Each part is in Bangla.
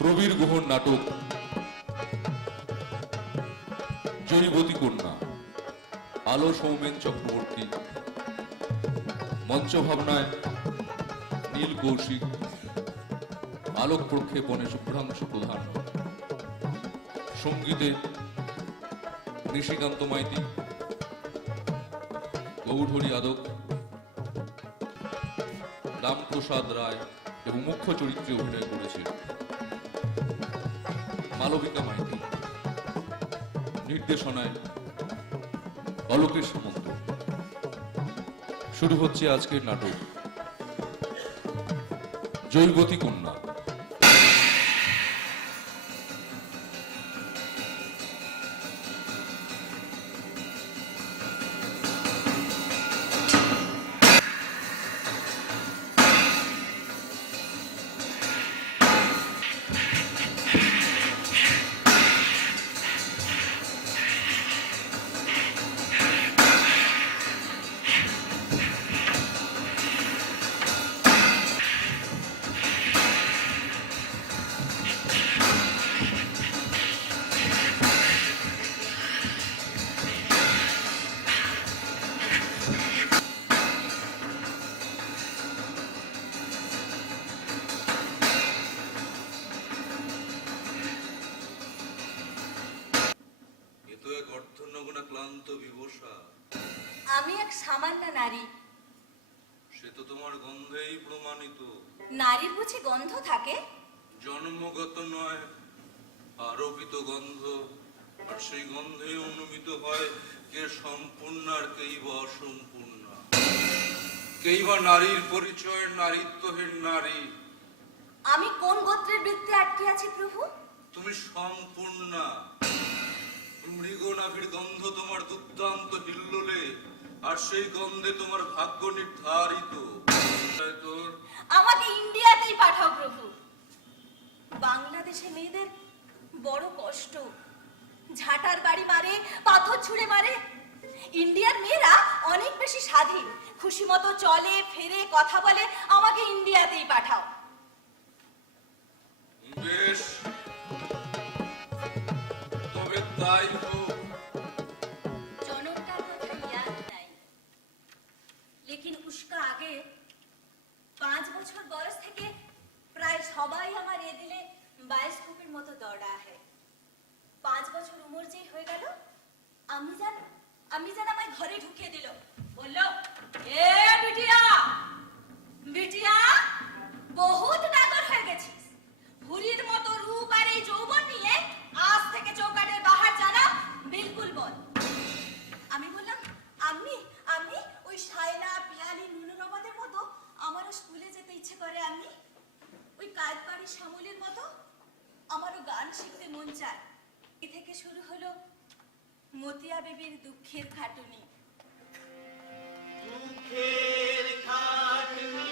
প্রবীর গুহর নাটক জয়ীবতী কন্যা, আলো সৌমেন চক্রবর্তী, মঞ্চ ভাবনায় নীল কৌশিক, আলোক প্রক্ষেপণে শুভ্রাংশু প্রধান, সঙ্গীতে নিশিকান্ত মাইতি, গৌরহরি আদক, রামপ্রসাদ রায় এবং মুখ্য চরিত্রে অভিনয় করেছে মালবিকা মাইতি। নির্দেশনায় অলোকেশ সামন্ত। শুরু হচ্ছে আজকের নাটক জয়ীবতী কন্যা। আমি এক সামান্য নারী। সে তো তোমার গন্ধেই প্রমাণিত। নারীর বুঝি গন্ধ থাকে? জন্মগত নয়, আরোপিত গন্ধ। আর সেই গন্ধে অনুমিত হয় কে সম্পূর্ণ আর কেই বা অসম্পূর্ণ। কেই বা নারীর পরিচয় নারীত্বহীন নারী। আমি কোন গোত্রের বৃত্তে আটকে আছি প্রভু? তুমি সম্পূর্ণ। মৃগনাভির গন্ধ তোমার দুর্দান্ত হিল্লোলে, আর সেই গন্ধে তোমার ভাগ্য নির্ধারিত। আমাকে ইন্ডিয়াতেই পাঠাও প্রভু। বাংলাদেশে মেয়েদের বড় কষ্ট, ঝাঁটার বাড়ি মারে, পাথর ছুঁড়ে মারে। ইন্ডিয়ার মেয়েরা অনেক বেশি স্বাধীন, খুশি মতো চলে ফেরে কথা বলে। আমাকে ইন্ডিয়াতেই পাঠাও। বেশ, তবে তাই হোক। জনকটার কথা ইয়াদ নাই, লেকিন উস্কা আগে 5 বছর বয়স থেকে প্রায় সবাই আমার এ দিলে বায়োস্কোপের মতো দৌড়া है। 5 বছর উমর যেই হয়ে গেল, আমি জান আমায় ঘরে ঢুকিয়ে দিল। বলল, এ বিটিয়া বিটিয়া, বহুত ডাগর হয়ে গেছিস। হুরির মতো রূপ আর এই যৌবন নিয়ে আজ থেকে চৌকাঠের বাহার জানা বিলকুল বল। আমি বললাম, আমি ওই শায়লা পিয়ালি নুনুনবাদের মতো আমারও স্কুলে যেতে ইচ্ছে করে। আমি ওই কায়দপাড়ি শ্যামলীর মতো আমারও গান শিখতে মন চায়। এ থেকে শুরু হলো মতিয়া বেবির দুঃখের খাটুনি। দুঃখের খাটুনি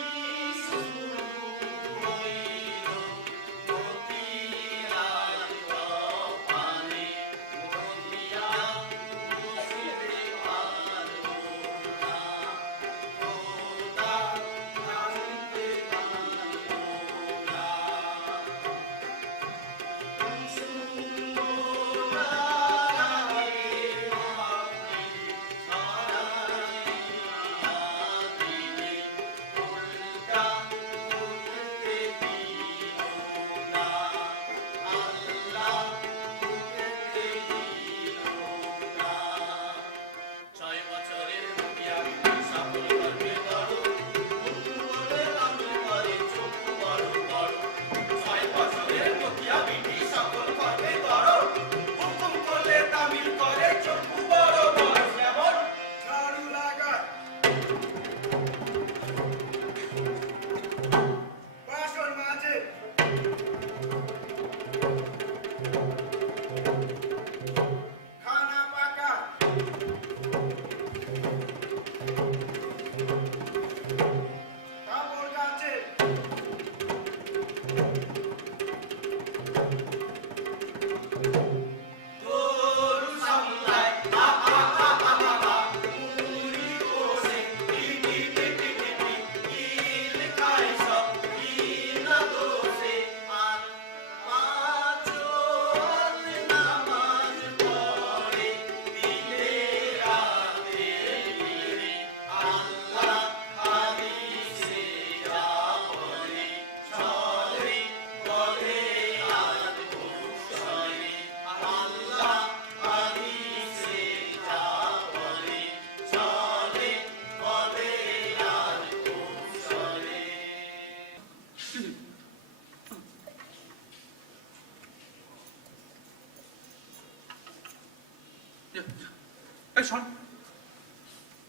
এই শোন,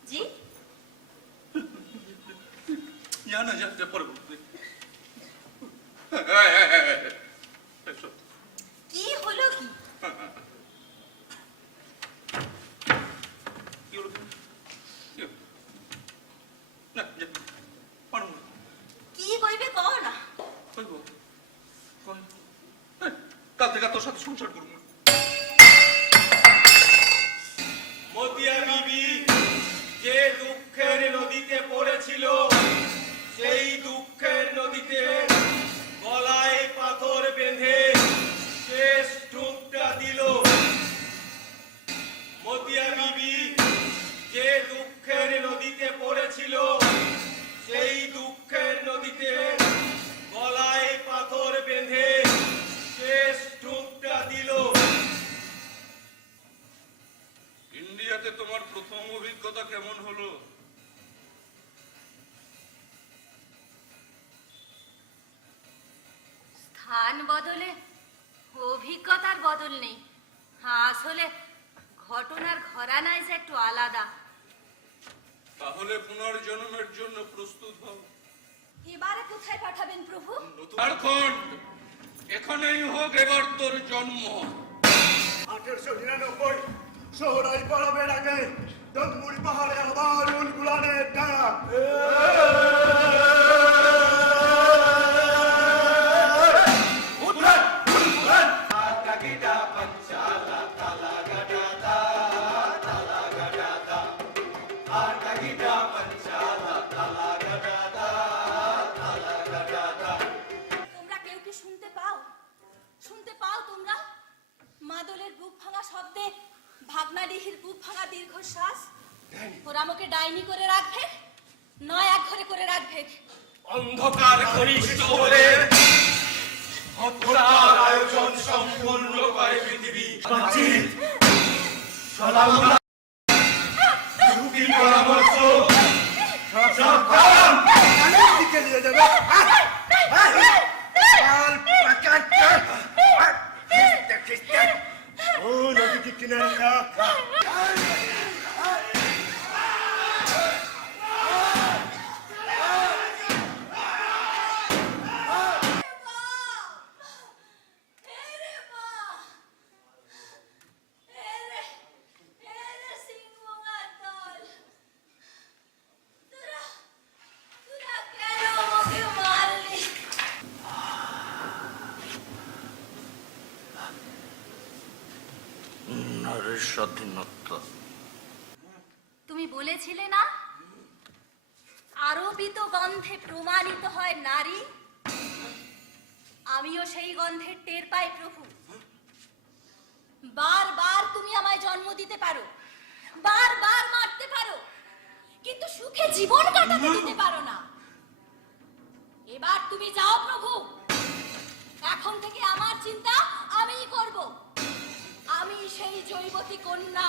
জি না যা পরে বলবি। এই শোন, কি হলো কি? কি হলো? কি হলো? না, যা, পারবো না। কি কইবে কও না। কইব, কই। এই, কাল থেকে আর তোর সাথে সংসার করবো না। মতিয়া বিবি যে দুঃখের নদীতে পড়েছিল, সেই দুঃখের নদীতে গলায় পাথর বেঁধে শেষ ডুবটা দিল। মতিয়া বিবি যে দুঃখের নদীতে পড়েছিল, সেই দুঃখের নদীতে গলায় পাথর বেঁধে শেষ ডুবটা দিল। ইন্ডিয়াতে তোমার প্রথম অভিজ্ঞতা কেমন হলো? স্থান বদলে অভিজ্ঞতার বদল নেই। আসলে ঘটনার ঘরানায় যে একটু আলাদা। তাহলে পুনর্জন্মের জন্য প্রস্তুত হও। এবারে কোথায় পাঠাবেন প্রভু? ঝাড়খণ্ড, এখানেই হোক এবার তোর জন্ম। 1899 শহরাই পরবের আগে দমমুড়ি পাহাড়ে আবার উলগুলানের ডাক। তোমরা কেউ কি শুনতে পাও? শুনতে পাও তোমরা? মাদলের বুক ভাঙা শব্দে ভাগনাডিহির বুক ভাঙা দীর্ঘশ্বাস। ওরা আমাকে ডাইনি করে রাখবে, নয় এক ঘরে করে রাখবে। অন্ধকার ঘনিষ্ঠ হলে হত্যার আয়োজন সম্পূর্ণ করে পৃথিবী। রুগীর পরামর্শ সাবধান। দিকে নিয়ে যাবে ও নদীটি কিনারে রাখ। নারীর স্বাধীনতা। তুমি বলেছিলে না আরোপিত গন্ধে প্রমাণিত হয় নারী? আমিও সেই গন্ধের টের পাই প্রভু। বারবার তুমি আমায় জন্ম দিতে পারো, বারবার মারতে পারো, কিন্তু সুখে জীবন কাটাতে দিতে পারো না। এবার তুমি যাও প্রভু। এখন থেকে আমার চিন্তা আমিই করব। আমি সেই জৈবতী কন্যা